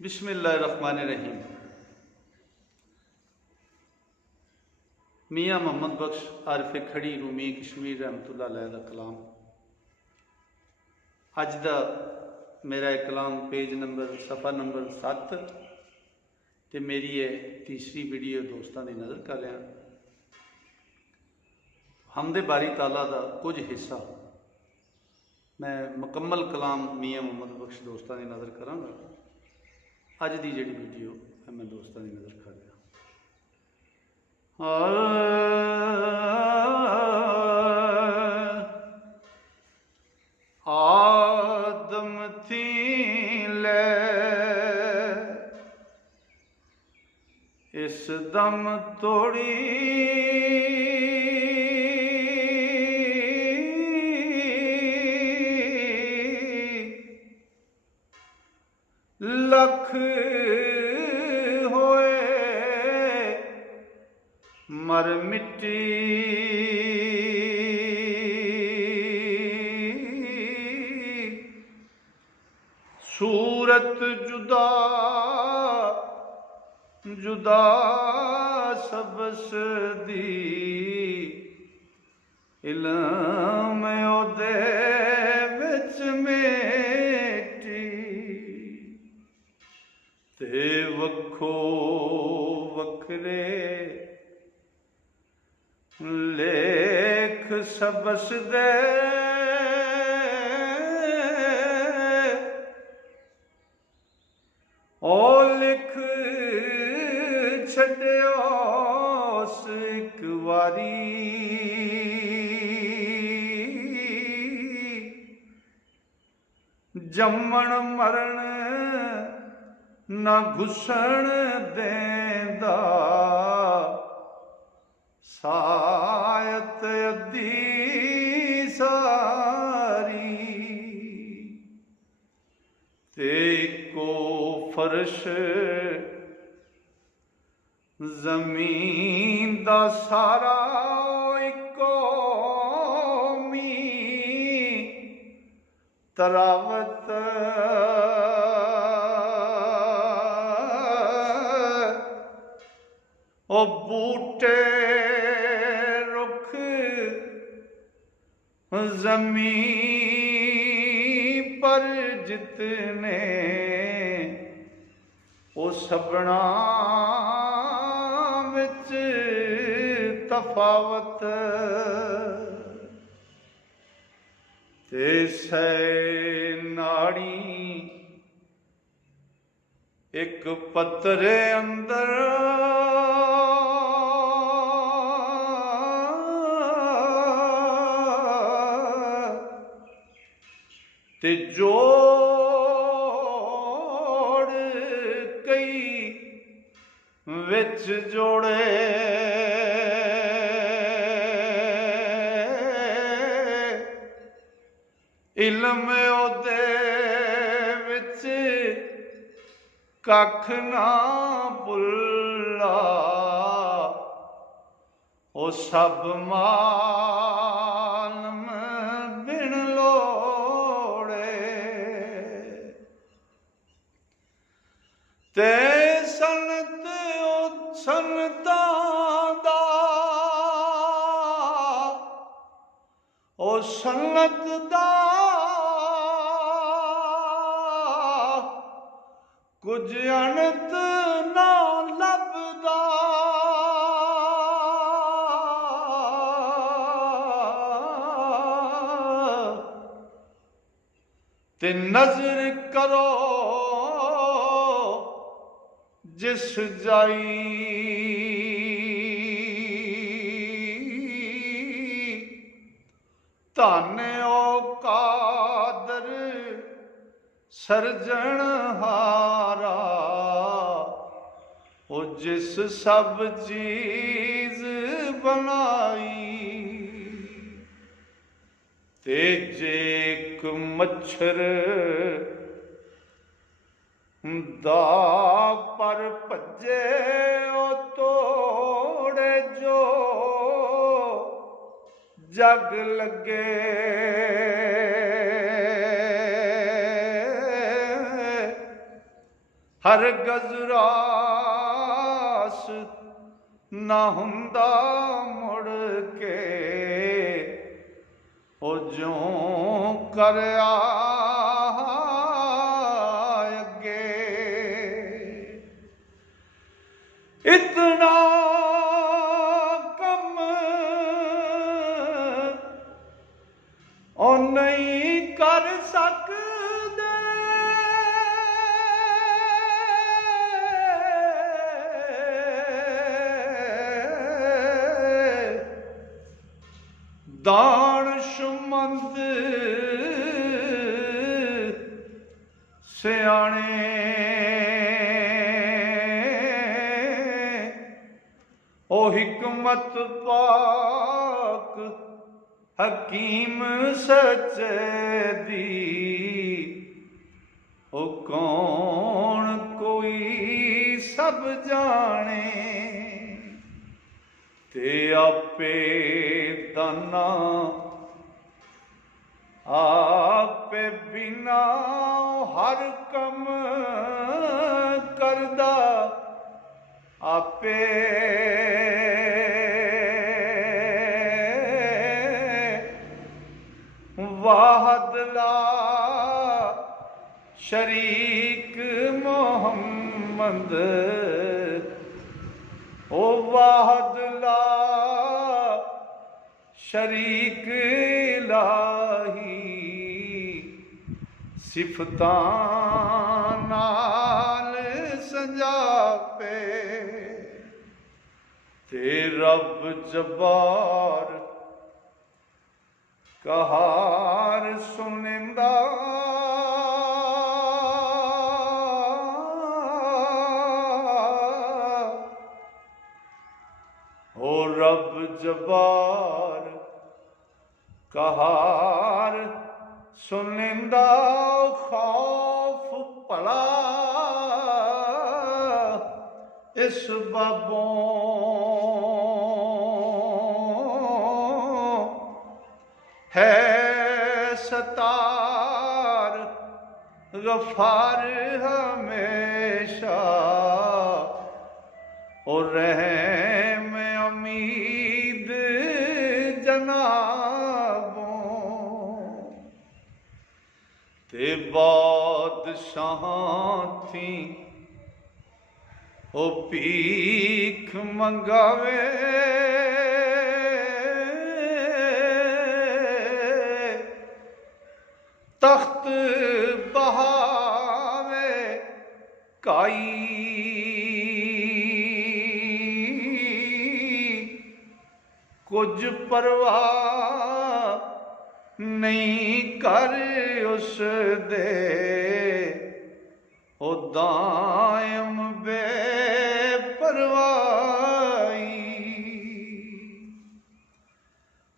बिस्मिल्लाहिर्रहमानिर्रहीम। मियाँ मोहम्मद बख्श आरिफ खड़ी रूमी कश्मीर रहमतुल्लाह अलैह दा कलाम। अज दा मेरा कलाम पेज नंबर सफ़ा नंबर 7 ते मेरी ये तीसरी वीडियो दोस्तों की नज़र कर रहा। हमदे बारी ताला दा कुछ हिस्सा मैं मुकम्मल कलाम मियाँ मोहम्मद बख्श दोस्तों की नज़र कराँगा। अज की जी वीडियो मैं दोस्तों की नज़र कर रहा। आदम थी ले इस दम तोड़ी लख होए मर मिट्टी सूरत जुदा जुदा सबस दी इल्म ओदे विच मेटी ते वखो वखरे लेख सबस दे ओ लिख छड्योस एक वारी जम्मण मरण ना घुसण देंदा सायत अद्धी सारी ते को फर्श जमीन दा सारा इको मी तरावत ओ बूटे रुख जमीन पर जितने ओ सबना विच तफावत ते सै नाड़ी एक पत्तरे अंदर ते जोड़ कई विच जोड़े इल्म ओदे विच कख ना भुल्ला ओ सब मालम बिन लोड़े ते सनत ओ सनतां दा ओ सनत दा कुछ अणत ना लभदा ते नजर करो जिस जाई धाने ओ कादर सरजन हारा ओ जिस सब चीज बनाई ते जे एक मच्छर दा पर भजे ओ तोड़े जो जग लगे हर गजरास ना हुंदा मुड़ के, ओ ज्यों कर अगे। इतना कम ओ नहीं कर सकदे, दानशमंद सियाणे। ओ हिकमत पाक हकीम सच्चे दी, ओ कौन कोई सब जाने। ते आपे दाना आपे बिना हर कम करदा, आपे वाहद ला शरीक मोहम्मद, ओ वाहद ला शरीक इलाही। सिफतां नाल सजापे ते रब जब्बार कहार सुनिंदा। ओ रब जब्बार कहार सुनिंदा, खौफ भला इस बाबों है सतार, गफार हमेशा और रहम उम्मीद जनाबों। ते बादशाहां थी ओ भीख मंगावे, तख्त बहावे काई। कुछ परवाह नहीं कर उस दे, ओ दायम बेपरवाही।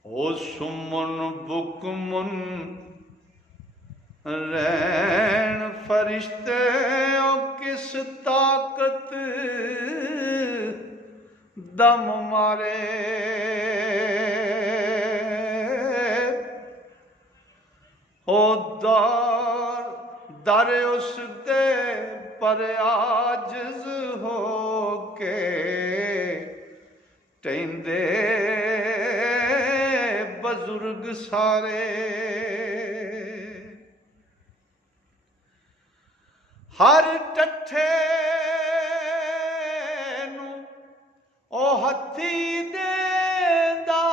ओ सुमन बुकमन रैन फरिश्ते, ओ किस ताकत दम मारे। ओ दर उस दे पर आजिज हो के, टेंदे बुजुर्ग सारे। हर टठे नू ओ हथी देंदा,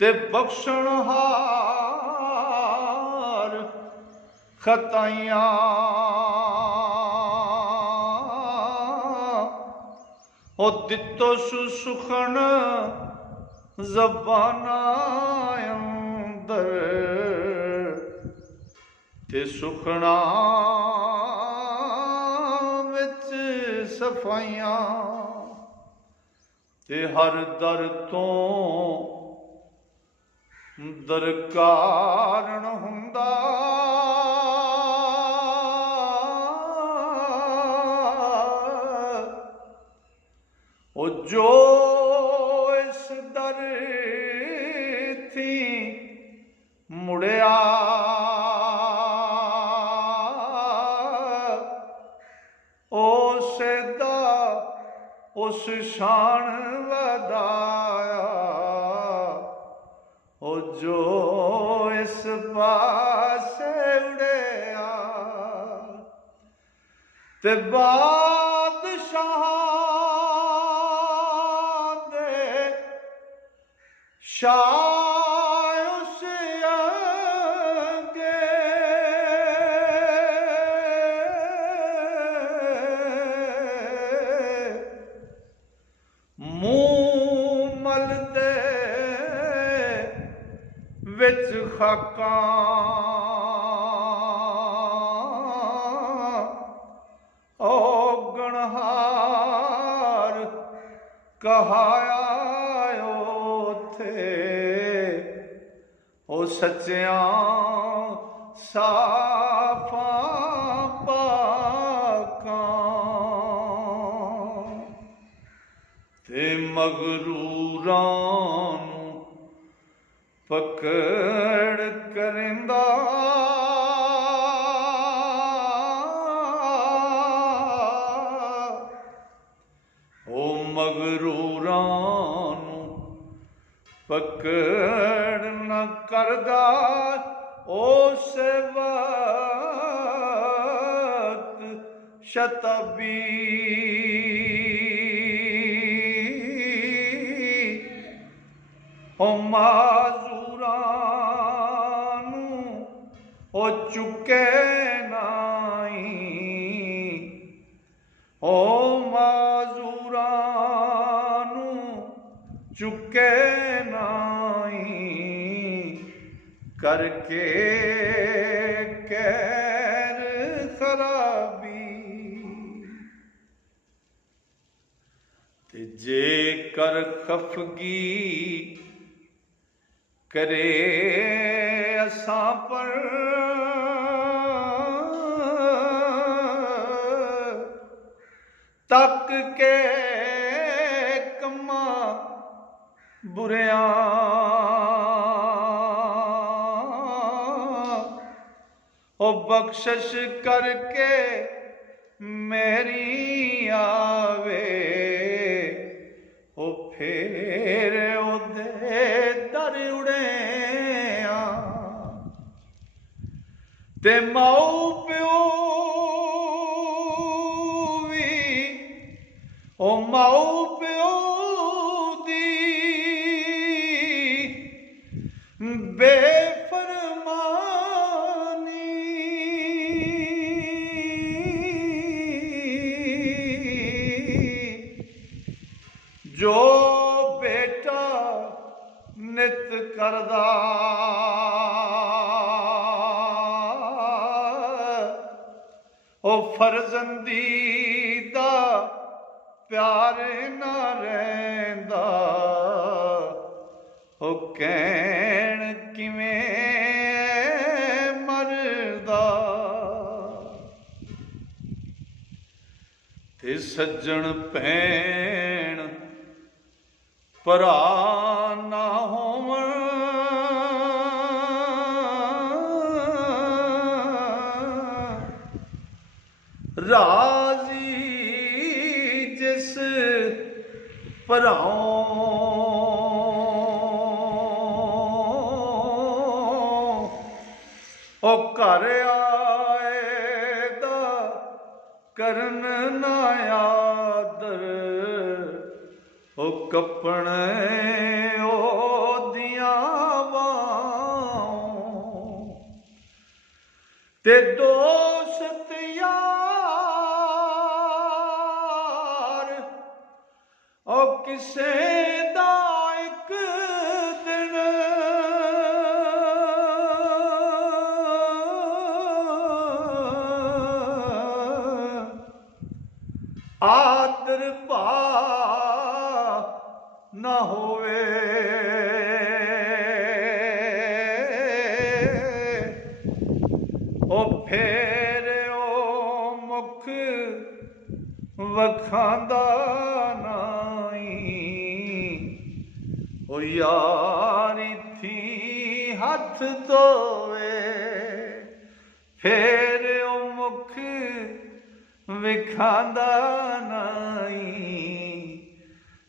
ते बख्शणहार खताइयां। ओ दितो सुखन ज़बाना अंदर, ते सुखना विच सफाइयां। ते हर दर तो दरकारण हुंदा, ओ जो इस दर थी ਮੁੜਿਆ ਉਸੇ ਦਾ ਉਸ ਸ਼ਾਨ ਵਧਾਇਆ, ਉਹ ਜੋ ਇਸ ਪਾਸੇ ਉੜਿਆ ਤੇ ਬਾਦਸ਼ਾਹ ਦੇ ਸ਼ਾਹ ਉਸ ਅੱਗੇ ਮੂੰਹ ਮਲਦੇ ਵਿੱਚ ਖਾਕਾਂ ਗਣਹਾਰ ਕਹਾਇਆ ਓਥੇ, ਉਹ ਸੱਚਿਆਂ ਸਾਫਾਂ ਪਾਕਾਂ ਤੇ ਮਗਰੂਰਾਂ ਨੂੰ ਪਕੜ ਕਰਿੰਦਾ, ਮਗਰੂਰਾਂ ਨੂੰ ਪਕੜ ਨਾ ਕਰਦਾ, ਉਸ ਵਕਤ ਸ਼ਤਾਬੀ ਉਹ ਮਾਜ਼ੂਰਾਂ ਨੂੰ ਉਹ ਚੁੱਕੇ ਨਹੀਂ, ਉਹ ਮਾਜ਼ੂਰਾਂ ਨੂੰ ਚੁੱਕੇ ਨਹੀਂ, ਕਰਕੇ ਕਹਿਰ ਖਰਾਬੀ ਤੇ ਜੇਕਰ ਖਫਗੀ ਕਰੇ ਅਸਾਂ ਪਰ ਤੱਕ ਕੇ ਕੰਮਾਂ ਬੁਰਿਆਂ, ਉਹ ਬਖਸ਼ਿਸ਼ ਕਰਕੇ ਮੇਰੀ ਆਵੇ, ਉਹ ਫੇਰ ਉਹਦੇ ਦਰ ਉੜਿਆ ਤੇ ਮਾਊ ਪਿਓ ਵੀ, ਉਹ ਮਾਊ ਪਿਓ ਦੀ ਬੇਫਰਮਾਨੀ ਜੋ ਬੇਟਾ ਨਿਤ ਕਰਦਾ, ਉਹ ਫਰਜ਼ੰਦੀ ਦਾ ਪਿਆਰ ਨਾ ਰਹਿੰਦਾ, ਉਹ ਕਹਿਣ ਕਿਵੇਂ ਮਰਦਾ ਤੇ ਸੱਜਣ ਭੈਣ ਭਰਾ ਨਾ ਹੋਵਣ, ਰਾਜ਼ੀ ਜਿਸ ਭਰਾਓਂ ਉਹ ਘਰ ਆਏ ਦਾ ਕਰਨ ਨਾ ਆਦਰ, ਉਹ ਕੱਪਣੇ ਉਹਦੀਆਂ ਵਾਂ ਤੇ ਦੋਸਤ ਯਾਰ ਉਹ ਕਿਸੇ ਦਾ ਇੱਕ ਦਿਨ ਆਦਰ ਭਾ ਨਾ ਹੋਵੇ, ਉਹ ਫੇਰ ਉਹ ਮੁਖ ਵਖਾਂਦਾ ਨਹੀਂ, ਉਹ ਯਾਰ ਥੀ ਹੱਥ ਧੋਵੇ, ਫੇਰ ਉਹ ਮੁਖ ਵਿਖਾਂਦਾ ਨਹੀਂ,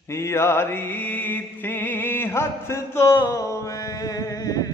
ਯਾਰੀ ਥੀ ਹੱਥ ਧੋਵੇ।